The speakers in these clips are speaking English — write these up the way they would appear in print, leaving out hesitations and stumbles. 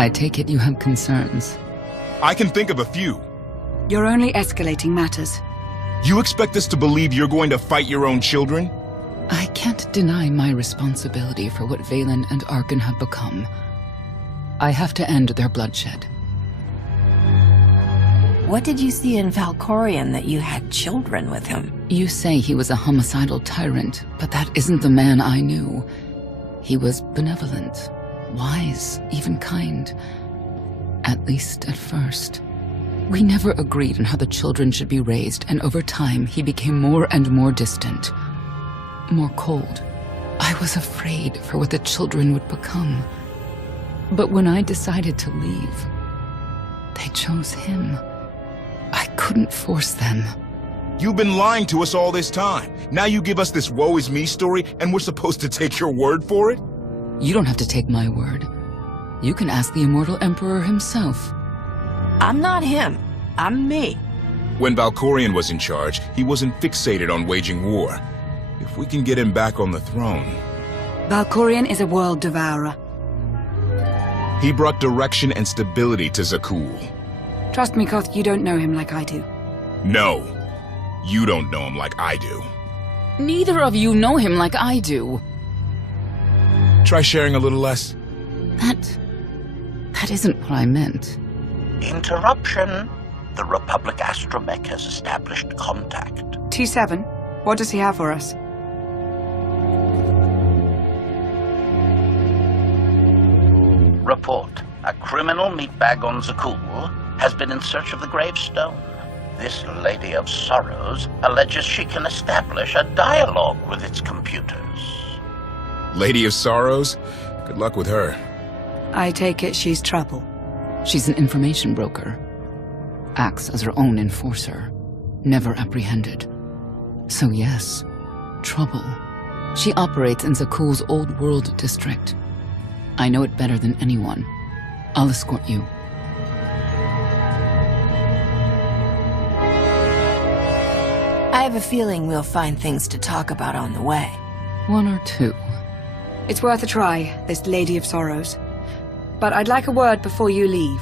I take it you have concerns. I can think of a few. You're only escalating matters. You expect us to believe you're going to fight your own children? I can't deny my responsibility for what Valen and Arkan have become. I have to end their bloodshed. What did you see in Valkorion that you had children with him? You say he was a homicidal tyrant, but that isn't the man I knew. He was benevolent, wise, even kind. At least at first. We never agreed on how the children should be raised, and over time he became more and more distant. More cold. I was afraid for what the children would become. But when I decided to leave, they chose him. I couldn't force them. You've been lying to us all this time. Now you give us this woe is me story, and we're supposed to take your word for it? You don't have to take my word. You can ask the Immortal Emperor himself. I'm not him. I'm me. When Valkorion was in charge, he wasn't fixated on waging war. If we can get him back on the throne... Valkorion is a world devourer. He brought direction and stability to Zakul. Trust me, Koth, you don't know him like I do. No, you don't know him like I do. Neither of you know him like I do. Try sharing a little less. That isn't what I meant. Interruption. The Republic astromech has established contact. T7, what does he have for us? Report. A criminal meatbag on Zakul has been in search of the gravestone. This Lady of Sorrows alleges she can establish a dialogue with its computers. Lady of Sorrows? Good luck with her. I take it she's trouble. She's an information broker. Acts as her own enforcer. Never apprehended. So yes, trouble. She operates in Zakul's Old World district. I know it better than anyone. I'll escort you. I have a feeling we'll find things to talk about on the way. One or two. It's worth a try, this Lady of Sorrows. But I'd like a word before you leave.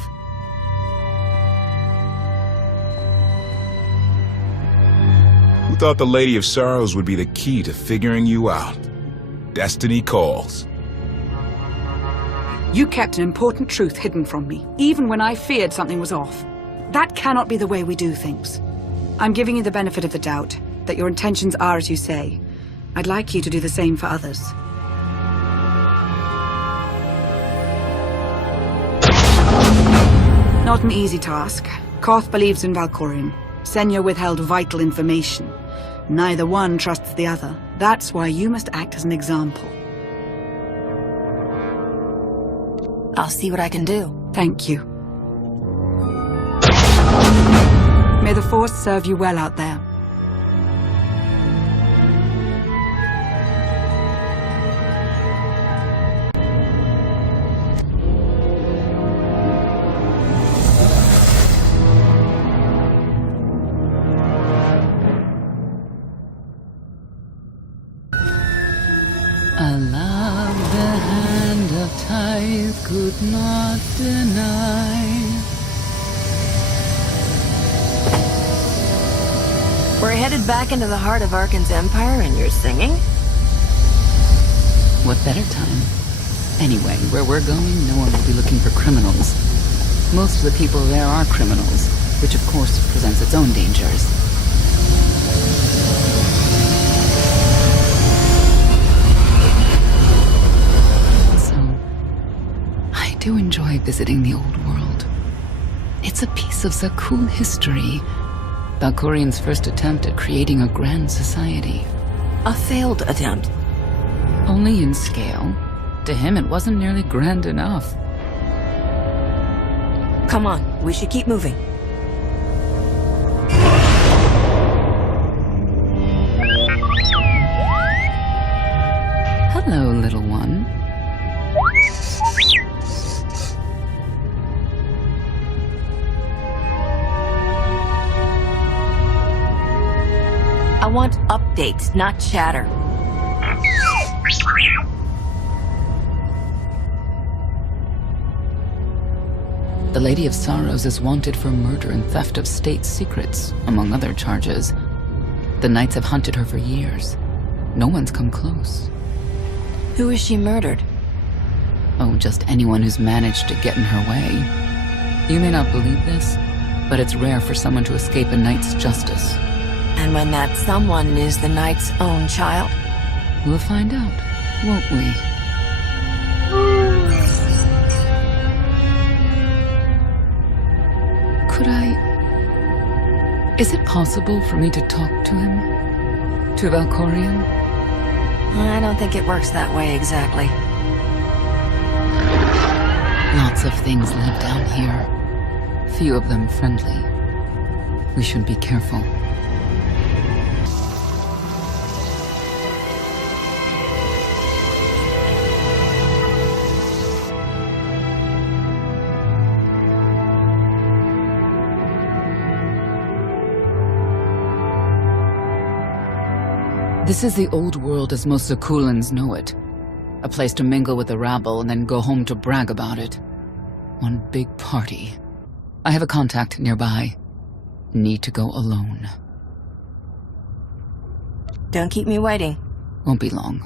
Who thought the Lady of Sorrows would be the key to figuring you out? Destiny calls. You kept an important truth hidden from me, even when I feared something was off. That cannot be the way we do things. I'm giving you the benefit of the doubt, that your intentions are as you say. I'd like you to do the same for others. Not an easy task. Koth believes in Valkorion. Senya withheld vital information. Neither one trusts the other. That's why you must act as an example. I'll see what I can do. Thank you. May the Force serve you well out there. A love the hand of Tithe could not deny. We're headed back into the heart of Arkan's empire and you're singing? What better time? Anyway, where we're going, no one will be looking for criminals. Most of the people there are criminals, which of course presents its own dangers. I do enjoy visiting the old world. It's a piece of Zakul history. Valkorion's first attempt at creating a grand society. A failed attempt. Only in scale. To him, it wasn't nearly grand enough. Come on, we should keep moving. Hello, little one. I want updates, not chatter. The Lady of Sorrows is wanted for murder and theft of state secrets, among other charges. The Knights have hunted her for years. No one's come close. Who is she murdered? Oh, just anyone who's managed to get in her way. You may not believe this, but it's rare for someone to escape a Knight's justice. And when that someone is the Knight's own child? We'll find out, won't we? Could I... Is it possible for me to talk to him? To Valkorion? I don't think it works that way exactly. Lots of things live down here. Few of them friendly. We should be careful. This is the old world as most Zakulans know it. A place to mingle with the rabble and then go home to brag about it. One big party. I have a contact nearby. Need to go alone. Don't keep me waiting. Won't be long.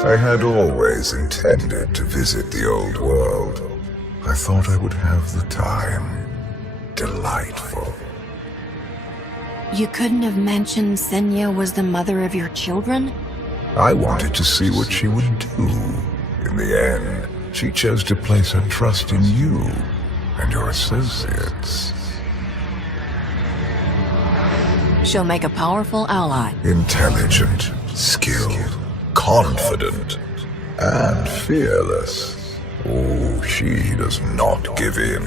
I had always intended to visit the old world. I thought I would have the time. Delightful. You couldn't have mentioned Senya was the mother of your children? I wanted to see what she would do. In the end, she chose to place her trust in you and your associates. She'll make a powerful ally. Intelligent, skilled, confident, and fearless. Oh, she does not give in.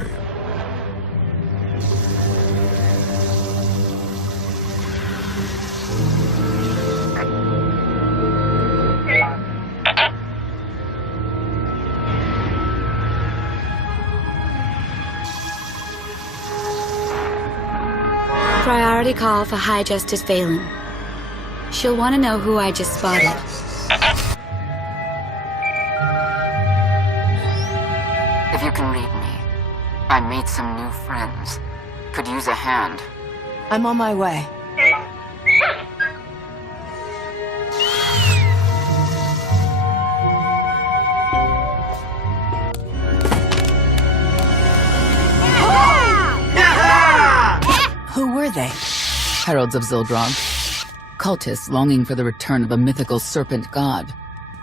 Priority call for High Justice Valen. She'll want to know who I just spotted. If you can read me, I made some new friends. Could use a hand. I'm on my way. Who were they? Heralds of Zildrog. Cultists longing for the return of a mythical serpent god.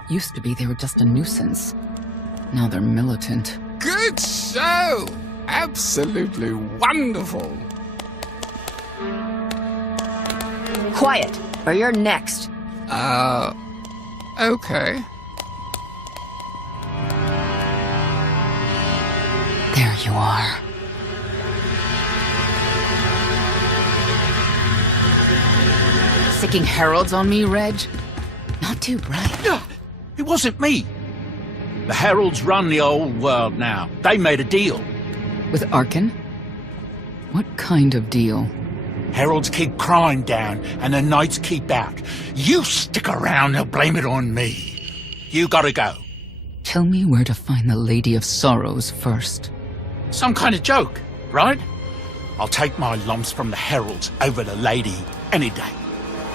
Used to be they were just a nuisance. Now they're militant. Good show! Absolutely wonderful. Quiet, or you're next. Okay. There you are. Sicking heralds on me, Reg? Not too bright. It wasn't me. The heralds run the old world now. They made a deal. With Arkan? What kind of deal? Heralds keep crime down, and the knights keep out. You stick around, they'll blame it on me. You gotta go. Tell me where to find the Lady of Sorrows first. Some kind of joke, right? I'll take my lumps from the heralds over the lady any day.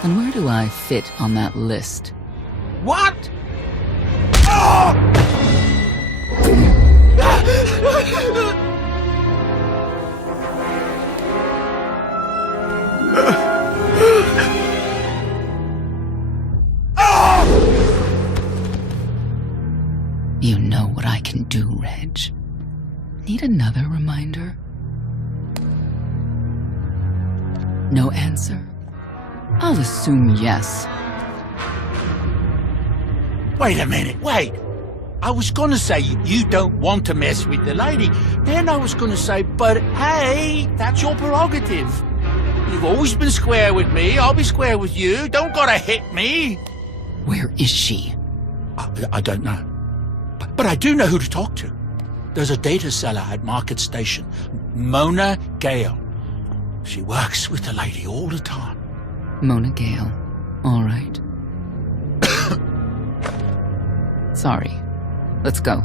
And where do I fit on that list? What? Oh! You know what I can do, Reg. Need another reminder? No answer? I'll assume yes. Wait a minute, wait. I was gonna say you don't want to mess with the lady. Then I was gonna say, but hey, that's your prerogative. You've always been square with me, I'll be square with you. Don't gotta hit me. Where is she? I don't know. But I do know who to talk to. There's a data seller at Market Station, Mona Gale. She works with the lady all the time. Mona Gale. All right. Sorry. Let's go.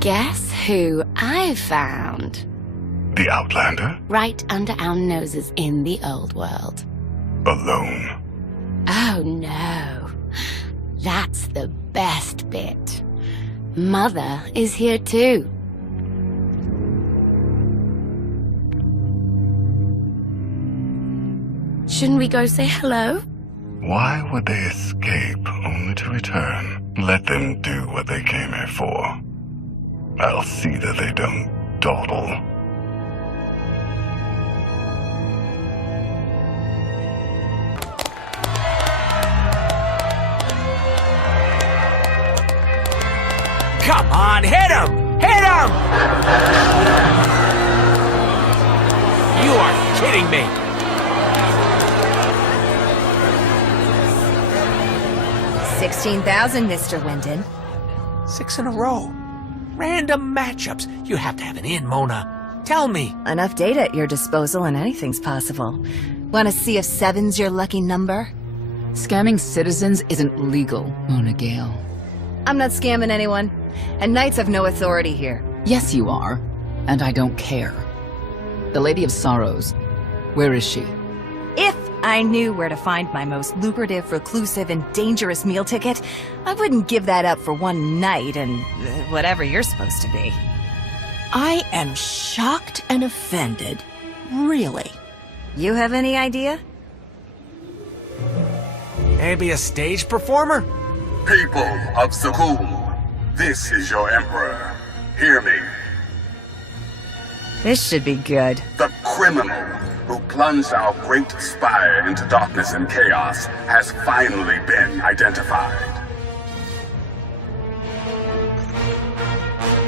Guess who I found? The Outlander? Right under our noses in the old world. Alone. Oh no. That's the best bit. Mother is here too. Shouldn't we go say hello? Why would they escape only to return? Let them do what they came here for. I'll see that they don't dawdle. Come on, hit him! Hit him! You are kidding me! $16,000, Mr. Wyndon. 6 in a row. Random matchups. You have to have an in, Mona. Tell me. Enough data at your disposal and anything's possible. Want to see if 7's your lucky number? Scamming citizens isn't legal, Mona Gale. I'm not scamming anyone. And knights have no authority here. Yes, you are. And I don't care. The Lady of Sorrows. Where is she? If I knew where to find my most lucrative, reclusive, and dangerous meal ticket, I wouldn't give that up for one night and whatever you're supposed to be. I am shocked and offended. Really. You have any idea? Maybe a stage performer? People of Zakul, this is your emperor. Hear me. This should be good. The criminal who plunged our great spire into darkness and chaos has finally been identified.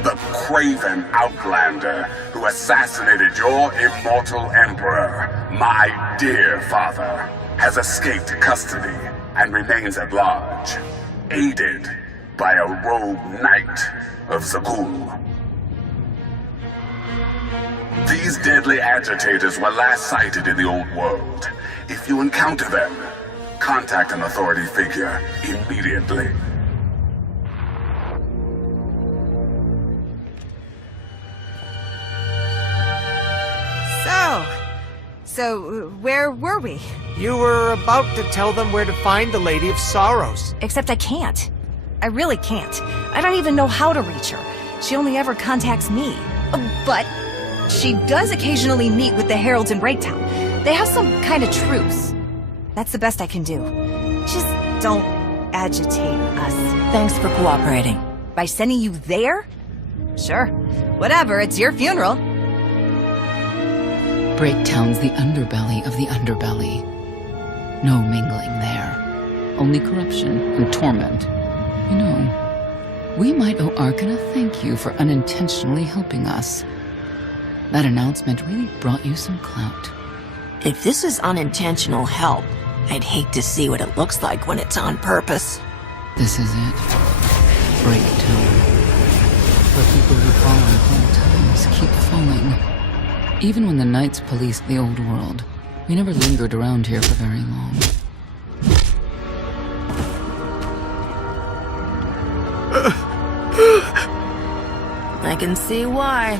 The craven outlander who assassinated your immortal emperor, my dear father, has escaped custody and remains at large, aided by a rogue knight of Zakul. These deadly agitators were last sighted in the old world. If you encounter them, contact an authority figure immediately. So, where were we? You were about to tell them where to find the Lady of Sorrows. Except I can't. I really can't. I don't even know how to reach her. She only ever contacts me. But she does occasionally meet with the Heralds in Breaktown. They have some kind of truce. That's the best I can do. Just don't agitate us. Thanks for cooperating. By sending you there? Sure. Whatever, it's your funeral. Breaktown's the underbelly of the underbelly. No mingling there. Only corruption and torment. You know, we might owe Arkan a thank you for unintentionally helping us. That announcement really brought you some clout. If this is unintentional help, I'd hate to see what it looks like when it's on purpose. This is it. Breaktown. Where people who fall in hard times keep falling. Even when the Knights policed the old world, we never lingered around here for very long. I can see why.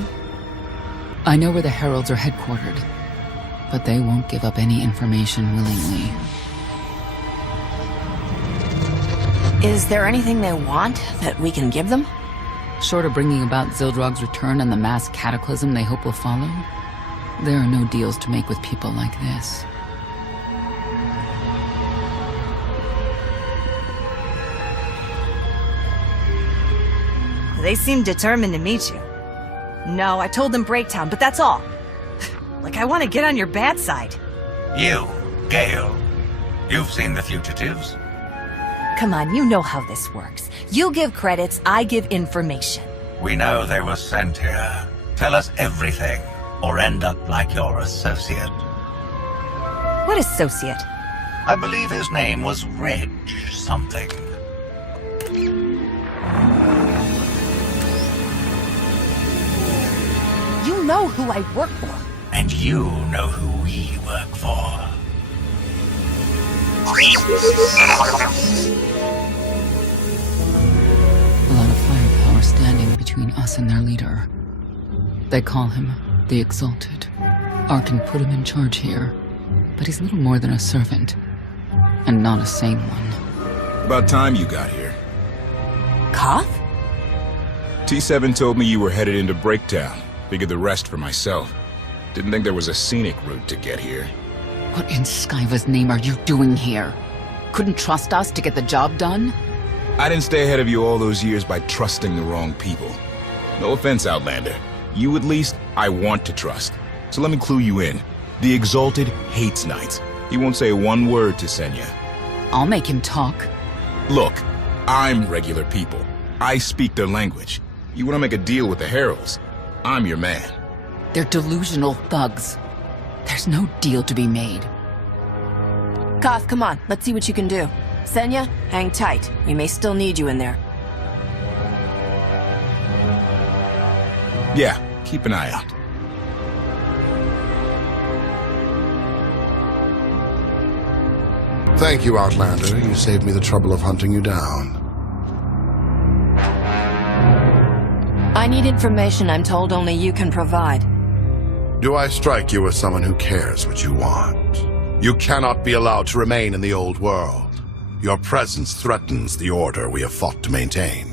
I know where the Heralds are headquartered, but they won't give up any information willingly. Is there anything they want that we can give them? Short of bringing about Zildrog's return and the mass cataclysm they hope will follow, there are no deals to make with people like this. They seem determined to meet you. No, I told them Breaktown, but that's all. Like I want to get on your bad side. You, Gale. You've seen the fugitives. Come on, you know how this works. You give credits, I give information. We know they were sent here. Tell us everything, or end up like your associate. What associate? I believe his name was Reg something. You know who I work for. And you know who we work for. A lot of firepower standing between us and their leader. They call him the Exalted. Arkin put him in charge here, but he's little more than a servant, and not a sane one. About time you got here. Koth? T7 told me you were headed into Breaktown. Figured the rest for myself. Didn't think there was a scenic route to get here. What in Skyva's name are you doing here? Couldn't trust us to get the job done? I didn't stay ahead of you all those years by trusting the wrong people. No offense, Outlander. You at least, I want to trust. So let me clue you in. The Exalted hates Knights. He won't say one word to Senya. I'll make him talk. Look, I'm regular people. I speak their language. You want to make a deal with the Heralds? I'm your man. They're delusional thugs. There's no deal to be made. Koth, come on. Let's see what you can do. Senya, hang tight. We may still need you in there. Yeah, keep an eye out. Thank you, Outlander. You saved me the trouble of hunting you down. I need information I'm told only you can provide. Do I strike you as someone who cares what you want? You cannot be allowed to remain in the old world. Your presence threatens the order we have fought to maintain.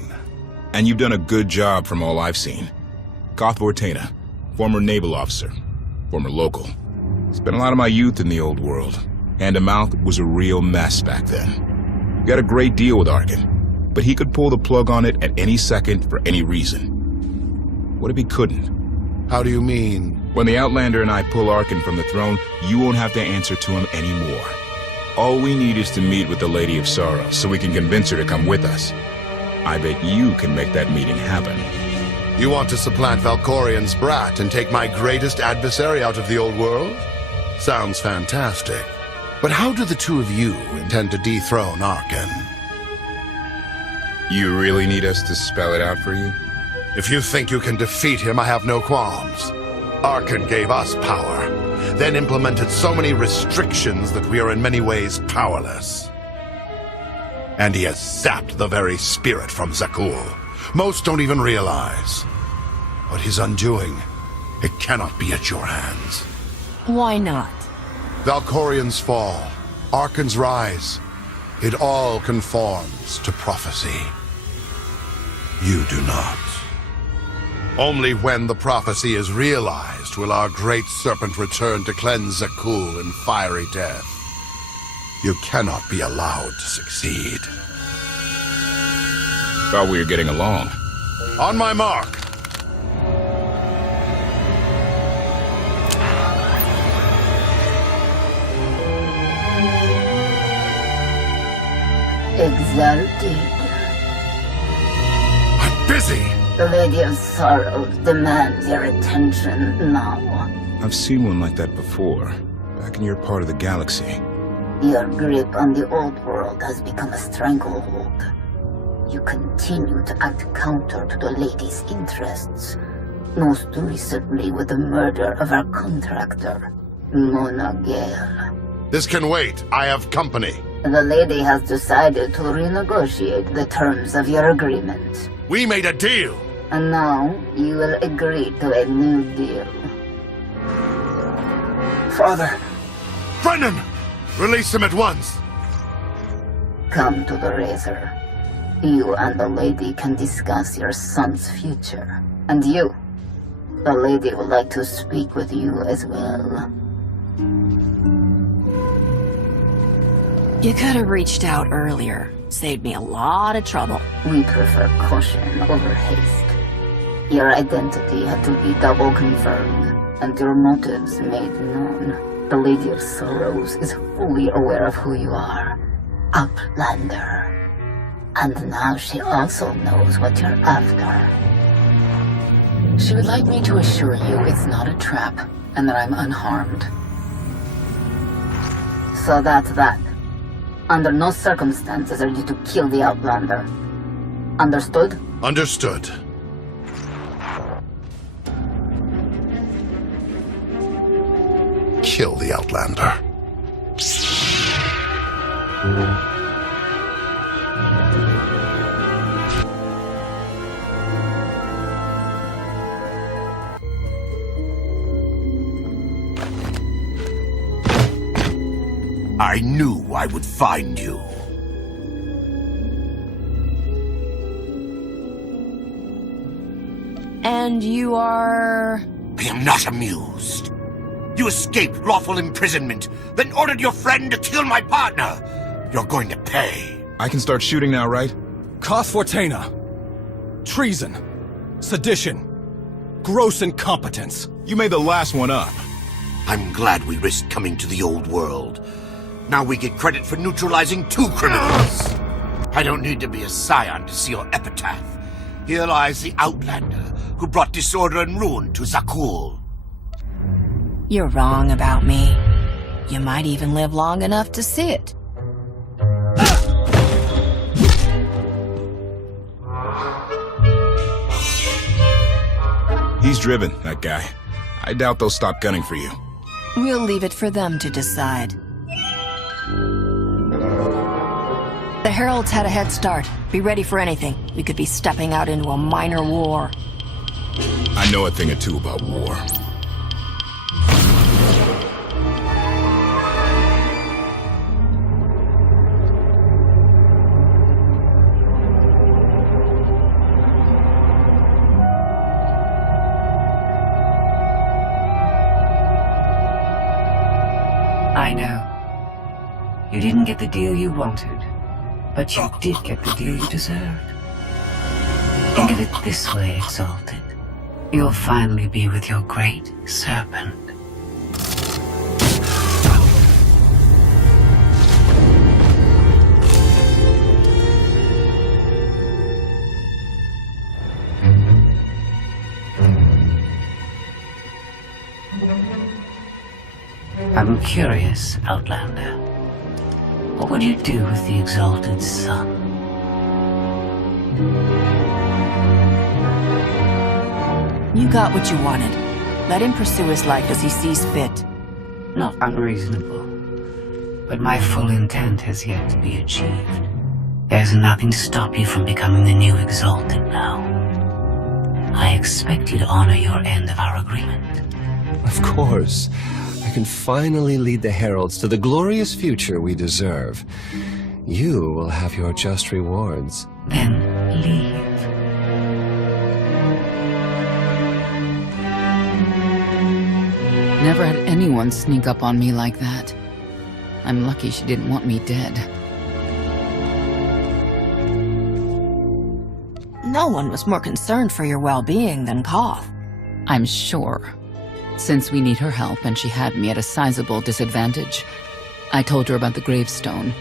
And you've done a good job from all I've seen. Koth Vortena, former naval officer, former local. Spent a lot of my youth in the old world. Hand-to-mouth was a real mess back then. Got a great deal with Arkin, but he could pull the plug on it at any second for any reason. What if he couldn't? How do you mean? When the Outlander and I pull Arkin from the throne, you won't have to answer to him anymore. All we need is to meet with the Lady of Sorrows so we can convince her to come with us. I bet you can make that meeting happen. You want to supplant Valkorion's brat and take my greatest adversary out of the old world? Sounds fantastic. But how do the two of you intend to dethrone Arkin? You really need us to spell it out for you? If you think you can defeat him, I have no qualms. Arkin gave us power, then implemented so many restrictions that we are in many ways powerless. And he has sapped the very spirit from Zakul. Most don't even realize. But his undoing, it cannot be at your hands. Why not? Valkorion's fall, Arkin's rise, it all conforms to prophecy. You do not. Only when the prophecy is realized will our great serpent return to cleanse Zakul in fiery death. You cannot be allowed to succeed. Thought we were getting along. On my mark. Exalted. I'm busy. The Lady of Sorrows demands your attention now. I've seen one like that before, back in your part of the galaxy. Your grip on the old world has become a stranglehold. You continue to act counter to the Lady's interests, most recently with the murder of our contractor, Mona Gale. This can wait. I have company. The Lady has decided to renegotiate the terms of your agreement. We made a deal. And now you will agree to a new deal. Father! Brennan! Release him at once! Come to the Razor. You and the Lady can discuss your son's future. And you, the Lady would like to speak with you as well. You could have reached out earlier. Saved me a lot of trouble. We prefer caution over haste. Your identity had to be double confirmed, and your motives made known. The Lady of Sorrows is fully aware of who you are. Outlander. And now she also knows what you're after. She would like me to assure you it's not a trap, and that I'm unharmed. So that's that. Under no circumstances are you to kill the Outlander. Understood? Understood. Kill the Outlander. I knew I would find you. And you are... I am not amused. You escaped lawful imprisonment, then ordered your friend to kill my partner. You're going to pay. I can start shooting now, right? KotFE. Treason. Sedition. Gross incompetence. You made the last one up. I'm glad we risked coming to the old world. Now we get credit for neutralizing 2 criminals. I don't need to be a scion to see your epitaph. Here lies the Outlander, who brought disorder and ruin to Zakul. You're wrong about me. You might even live long enough to see it. He's driven, that guy. I doubt they'll stop gunning for you. We'll leave it for them to decide. The Heralds had a head start. Be ready for anything. We could be stepping out into a minor war. I know a thing or two about war. I know. You didn't get the deal you wanted, but you did get the deal you deserved. Think of it this way, Exalted. You'll finally be with your great serpent. I'm curious, Outlander. What would you do with the Exalted Sun? You got what you wanted. Let him pursue his life as he sees fit. Not unreasonable. But my full intent has yet to be achieved. There's nothing to stop you from becoming the new Exalted now. I expect you to honor your end of our agreement. Of course. I can finally lead the Heralds to the glorious future we deserve. You will have your just rewards. Then leave. Never had anyone sneak up on me like that. I'm lucky she didn't want me dead. No one was more concerned for your well-being than Koth. I'm sure. Since we need her help and she had me at a sizable disadvantage, I told her about the gravestone.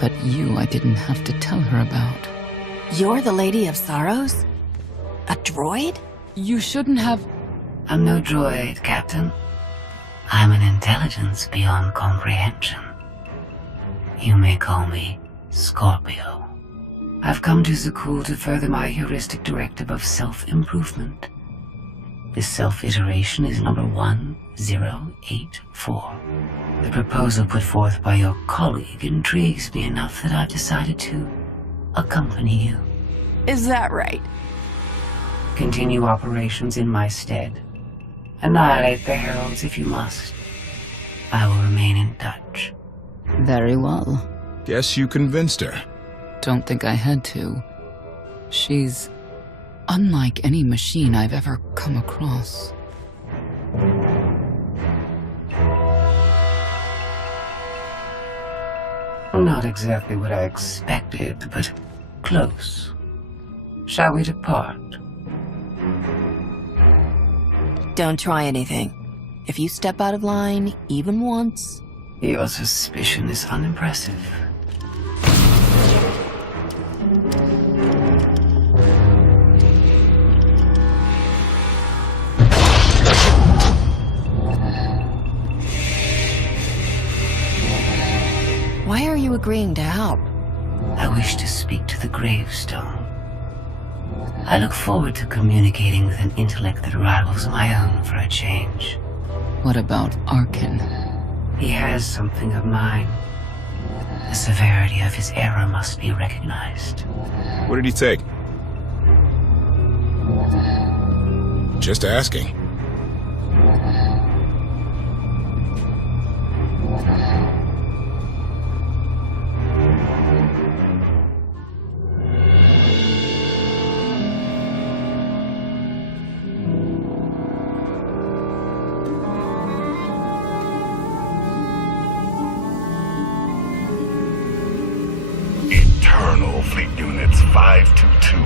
But you I didn't have to tell her about. You're the Lady of Sorrows? A droid? You shouldn't have... I'm no droid, Captain. I'm an intelligence beyond comprehension. You may call me Scorpio. I've come to Zakul to further my heuristic directive of self-improvement. This self-iteration is number 1084. The proposal put forth by your colleague intrigues me enough that I've decided to accompany you. Is that right? Continue operations in my stead. Annihilate the Heralds if you must. I will remain in touch. Very well. Guess you convinced her. Don't think I had to. She's unlike any machine I've ever come across. Not exactly what I expected, but close. Shall we depart? Don't try anything. If you step out of line, even once... Your suspicion is unimpressive. Why are you agreeing to help? I wish to speak to the gravestone. I look forward to communicating with an intellect that rivals my own for a change. What about Arkin? He has something of mine. The severity of his error must be recognized. What did he take? Just asking. Eternal Fleet Units 522,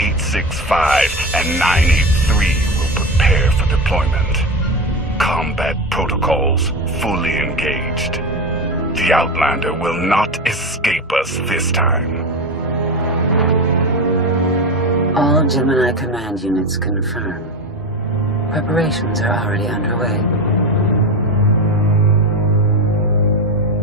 865, and 983 will prepare for deployment. Combat protocols fully engaged. The Outlander will not escape us this time. All Gemini command units confirm. Preparations are already underway.